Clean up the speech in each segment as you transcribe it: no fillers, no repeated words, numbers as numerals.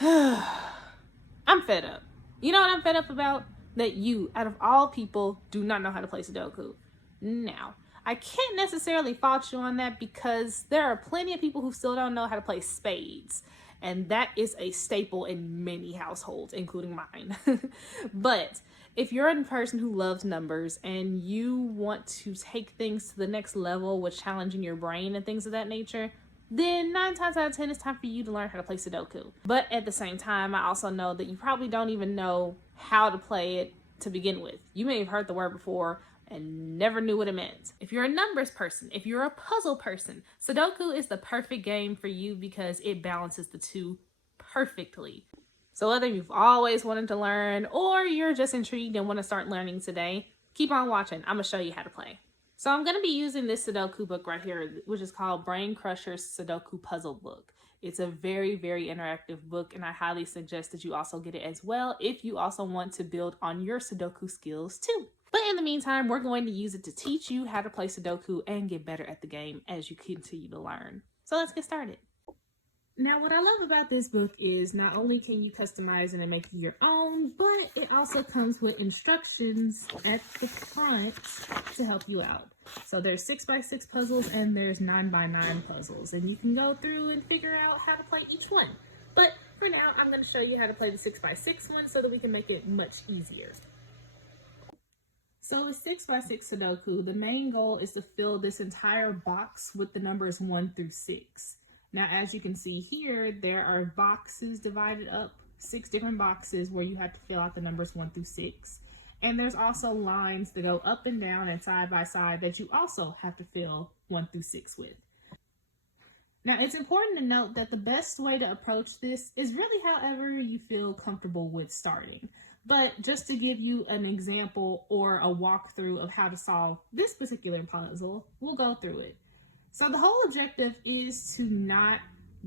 I'm fed up. You know what I'm fed up about? That you, out of all people, do not know how to play Sudoku. Now, I can't necessarily fault you on that because there are plenty of people who still don't know how to play spades. And that is a staple in many households, including mine. But if you're a person who loves numbers and you want to take things to the next level with challenging your brain and things of that nature, then 9 times out of 10 it's time for you to learn how to play Sudoku. But at the same time, I also know that you probably don't even know how to play it to begin with. You may have heard the word before and never knew what it meant. If you're a numbers person, if you're a puzzle person, Sudoku is the perfect game for you because it balances the two perfectly. So whether you've always wanted to learn or you're just intrigued and want to start learning today, keep on watching. I'm going to show you how to play. So I'm going to be using this Sudoku book right here, which is called Brain Crusher's Sudoku Puzzle Book. It's a very, very interactive book, and I highly suggest that you also get it as well if you also want to build on your Sudoku skills too. But in the meantime, we're going to use it to teach you how to play Sudoku and get better at the game as you continue to learn. So let's get started. Now, what I love about this book is not only can you customize it and make it your own, but it also comes with instructions at the front to help you out. So there's 6x6 puzzles and there's 9x9 puzzles, and you can go through and figure out how to play each one. But for now, I'm going to show you how to play the 6x6 one so that we can make it much easier. So with 6x6 Sudoku, the main goal is to fill this entire box with the numbers 1 through 6. Now, as you can see here, there are boxes divided up, 6 different boxes where you have to fill out the numbers 1 through 6. And there's also lines that go up and down and side by side that you also have to fill 1 through 6 with. Now, it's important to note that the best way to approach this is really however you feel comfortable with starting. But just to give you an example or a walkthrough of how to solve this particular puzzle, we'll go through it. So the whole objective is to not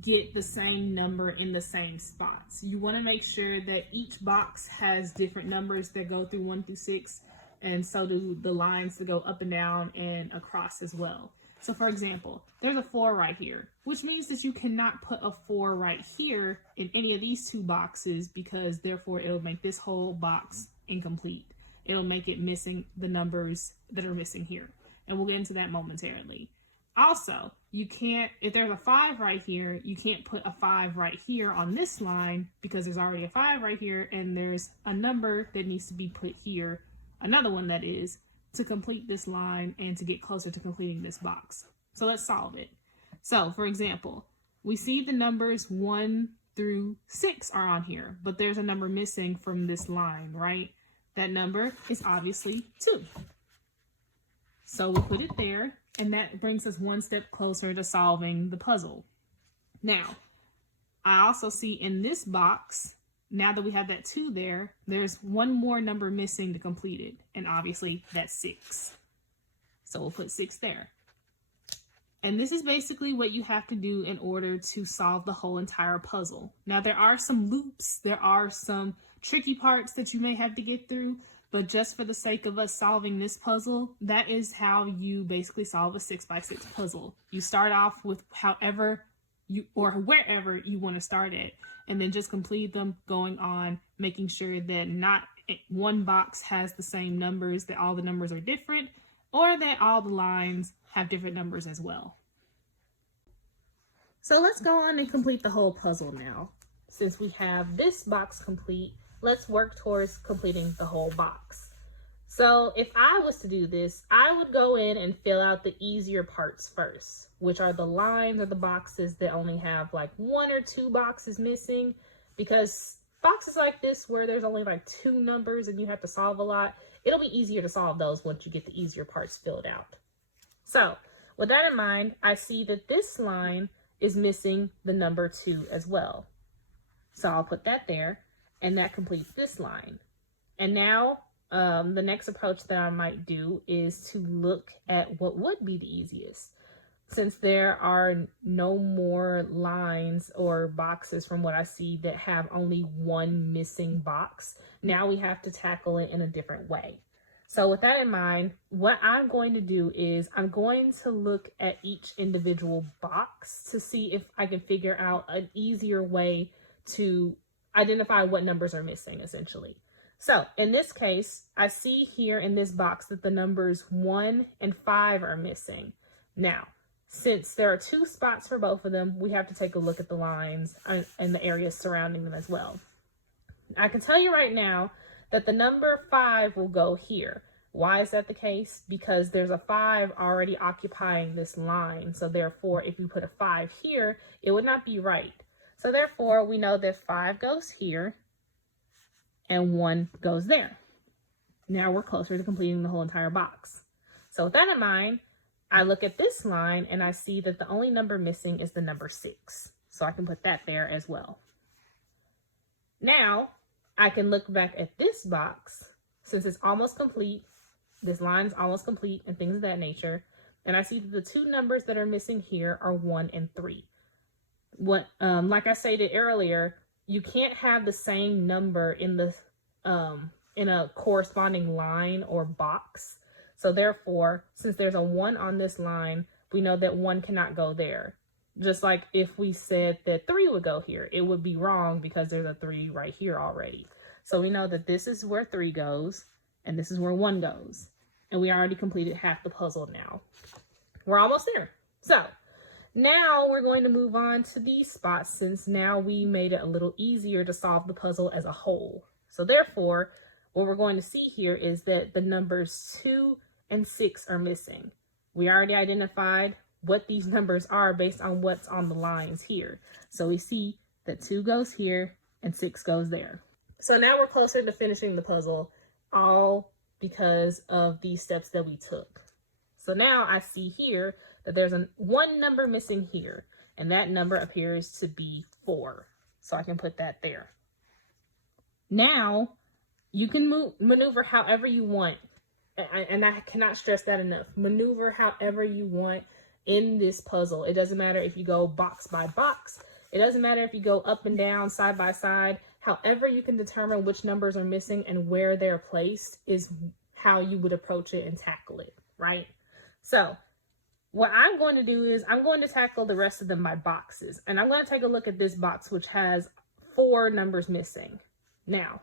get the same number in the same spots. You want to make sure that each box has different numbers that go through 1 through 6, and so do the lines that go up and down and across as well. So for example, there's a 4 right here, which means that you cannot put a 4 right here in any of these 2 boxes because therefore it'll make this whole box incomplete. It'll make it missing the numbers that are missing here. And we'll get into that momentarily. Also, you can't, if there's a 5 right here, you can't put a 5 right here on this line because there's already a 5 right here and there's a number that needs to be put here, another one that is, to complete this line and to get closer to completing this box. So let's solve it. So for example, we see the numbers 1 through 6 are on here, but there's a number missing from this line, right? That number is obviously 2. So we put it there, and that brings us one step closer to solving the puzzle. Now, I also see in this box, now that we have that 2 there, there's one more number missing to complete it, and obviously that's 6. So we'll put 6 there. And this is basically what you have to do in order to solve the whole entire puzzle. Now, there are some loops, there are some tricky parts that you may have to get through, but just for the sake of us solving this puzzle, that is how you basically solve a 6x6 puzzle. You start off with however you or wherever you want to start at, and then just complete them going on, making sure that not one box has the same numbers, that all the numbers are different, or that all the lines have different numbers as well. So let's go on and complete the whole puzzle now. Since we have this box complete, let's work towards completing the whole box. So if I was to do this, I would go in and fill out the easier parts first, which are the lines or the boxes that only have like 1 or 2 boxes missing, because boxes like this where there's only like 2 numbers and you have to solve a lot, it'll be easier to solve those once you get the easier parts filled out. So with that in mind, I see that this line is missing the number 2 as well. So I'll put that there. And that completes this line. And now the next approach that I might do is to look at what would be the easiest. Since there are no more lines or boxes from what I see that have only 1 missing box, now we have to tackle it in a different way. So with that in mind, what I'm going to do is I'm going to look at each individual box to see if I can figure out an easier way to identify what numbers are missing, essentially. So in this case, I see here in this box that the numbers 1 and 5 are missing. Now, since there are 2 spots for both of them, we have to take a look at the lines and the areas surrounding them as well. I can tell you right now that the number 5 will go here. Why is that the case? Because there's a 5 already occupying this line. So therefore, if we put a 5 here, it would not be right. So therefore, we know that 5 goes here and 1 goes there. Now we're closer to completing the whole entire box. So with that in mind, I look at this line and I see that the only number missing is the number 6. So I can put that there as well. Now I can look back at this box since it's almost complete. This line's almost complete and things of that nature. And I see that the 2 numbers that are missing here are 1 and 3. Like I stated earlier, you can't have the same number in the in a corresponding line or box. So therefore, since there's a 1 on this line, we know that 1 cannot go there. Just like if we said that 3 would go here, it would be wrong because there's a 3 right here already. So we know that this is where 3 goes and this is where 1 goes. And we already completed half the puzzle now. We're almost there. So now we're going to move on to these spots since now we made it a little easier to solve the puzzle as a whole. So therefore, what we're going to see here is that the numbers 2 and 6 are missing. We already identified what these numbers are based on what's on the lines here. So we see that 2 goes here and 6 goes there. So now we're closer to finishing the puzzle, all because of these steps that we took. So now I see here that there's one number missing here, and that number appears to be 4. So I can put that there. Now you can maneuver however you want. And I cannot stress that enough. Maneuver however you want in this puzzle. It doesn't matter if you go box by box. It doesn't matter if you go up and down, side by side. However you can determine which numbers are missing and where they're placed is how you would approach it and tackle it, right? So what I'm going to do is I'm going to tackle the rest of them by boxes. And I'm going to take a look at this box, which has 4 numbers missing. Now,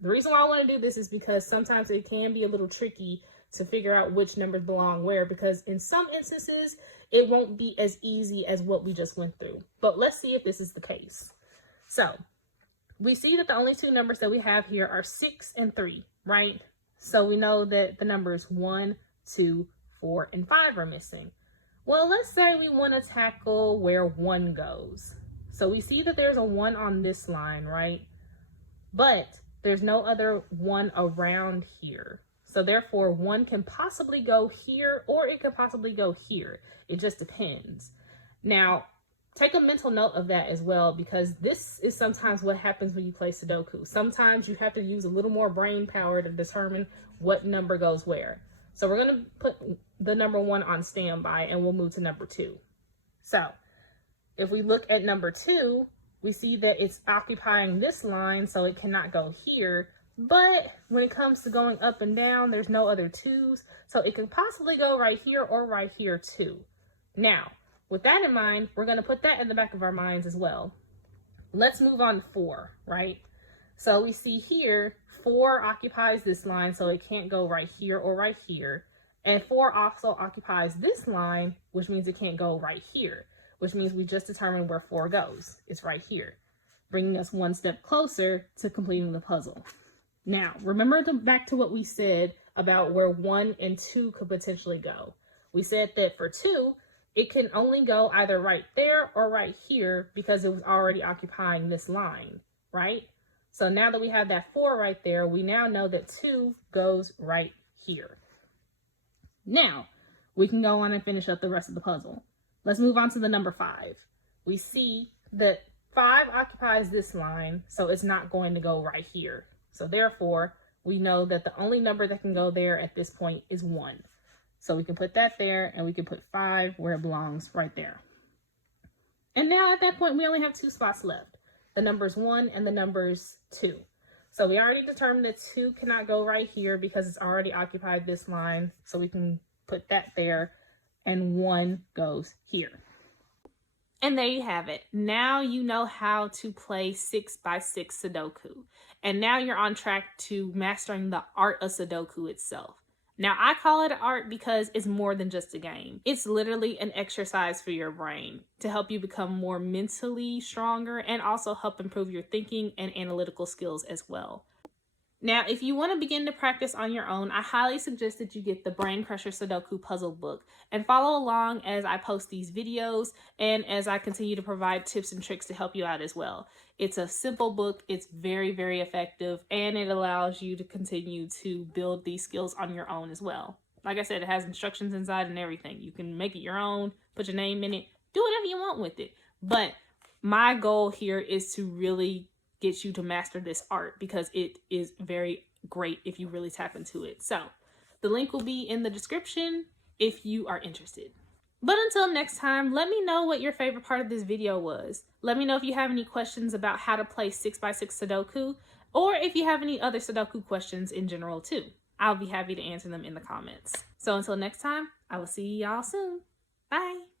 the reason why I want to do this is because sometimes it can be a little tricky to figure out which numbers belong where, because in some instances, it won't be as easy as what we just went through. But let's see if this is the case. So we see that the only 2 numbers that we have here are 6 and 3, right? So we know that the numbers 1, 2, 4, and 5 are missing. Well, let's say we want to tackle where 1 goes. So we see that there's a 1 on this line, right? But there's no other 1 around here. So therefore 1 can possibly go here or it could possibly go here. It just depends. Now, take a mental note of that as well, because this is sometimes what happens when you play Sudoku. Sometimes you have to use a little more brain power to determine what number goes where. So we're going to put the number 1 on standby and we'll move to number 2. So if we look at number 2, we see that it's occupying this line, so it cannot go here. But when it comes to going up and down, there's no other 2s. So it can possibly go right here or right here too. Now, with that in mind, we're going to put that in the back of our minds as well. Let's move on to 4, right? So we see here, 4 occupies this line, so it can't go right here or right here. And 4 also occupies this line, which means it can't go right here, which means we just determined where 4 goes. It's right here, bringing us one step closer to completing the puzzle. Now, remember back to what we said about where 1 and 2 could potentially go. We said that for 2, it can only go either right there or right here because it was already occupying this line, right? So now that we have that 4 right there, we now know that 2 goes right here. Now, we can go on and finish up the rest of the puzzle. Let's move on to the number 5. We see that 5 occupies this line, so it's not going to go right here. So therefore, we know that the only number that can go there at this point is 1. So we can put that there and we can put 5 where it belongs right there. And now at that point, we only have 2 spots left, the numbers 1 and the numbers 2. So we already determined that 2 cannot go right here because it's already occupied this line. So we can put that there and 1 goes here. And there you have it. Now you know how to play 6x6 Sudoku. And now you're on track to mastering the art of Sudoku itself. Now, I call it art because it's more than just a game. It's literally an exercise for your brain to help you become more mentally stronger and also help improve your thinking and analytical skills as well. Now, if you want to begin to practice on your own, I highly suggest that you get the Brain Crusher Sudoku puzzle book and follow along as I post these videos and as I continue to provide tips and tricks to help you out as well. It's a simple book, it's very, very effective, and it allows you to continue to build these skills on your own as well. Like I said, it has instructions inside and everything. You can make it your own, put your name in it, do whatever you want with it. But my goal here is to really get you to master this art because it is very great if you really tap into it. So the link will be in the description if you are interested. But until next time, let me know what your favorite part of this video was. Let me know if you have any questions about how to play 6x6 Sudoku, or if you have any other Sudoku questions in general too. I'll be happy to answer them in the comments. So until next time, I will see y'all soon. Bye.